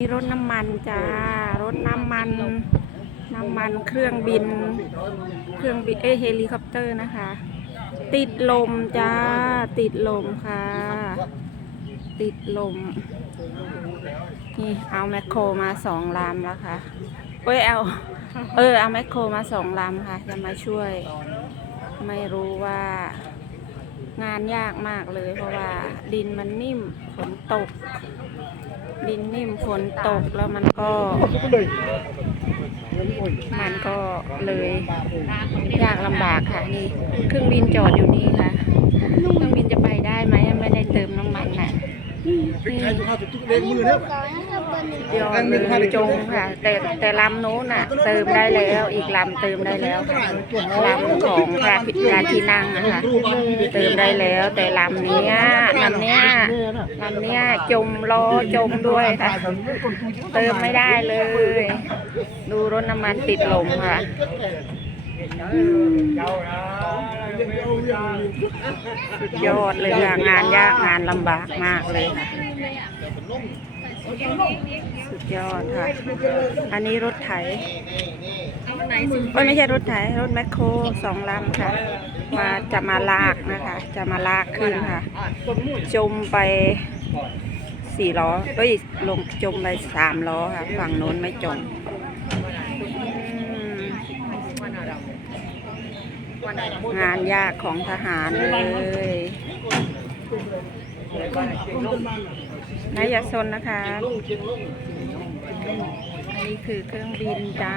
มีรถน้ำมันจ้ารถน้ำมัน น้ำมันเครื่องบิน เครื่องบินเอยเฮลิคอปเตอร์นะคะ ติดลมจ้า ติดลมค่ะ ติดลม นี่เอาแมคโครมาสองลำแล้วค่ะเอ้ยเอาเออเอาแมคโครมาสองลำค่ะ จะมาช่วย ไม่รู้ว่า งานยากมากเลย เพราะว่าดินมันนิ่มฝนตก ดินนิ่มฝนตกแล้วมันก็ มันก็เลยยากลำบากค่ะนี่เครื่องบินจอดอยู่นี่ค่ะเครื่องบิน นี่ยอดเลยจงค่ะ แต่แต่ลำโน้นน่ะ เติมได้แล้วอีกลำเติมได้แล้วค่ะลำของพระพิพาที่นั่งนะคะเติมได้แล้ว แต่ลำเนี้ยลำเนี้ยลำเนี้ยจมล้อจมด้วยค่ะเติมไม่ได้เลย ดูรถน้ำมันติดลมค่ะ ยอดเลยค่ะงานยากงานลำบากมากเลยค่ะ สุดยอดค่ะ อันนี้รถไถเอ้ยไม่ใช่รถไถรถแมคโครสองลำค่ะ มาจะมาลากนะคะ จะมาลากขึ้นค่ะ จมไปสี่ล้อเอ้ยลงจมไปสามล้อค่ะ ฝั่งโน้นไม่จมอืม งานยากของทหารเลยนายยาซนนะคะอันนี้คือเครื่องบินจ้า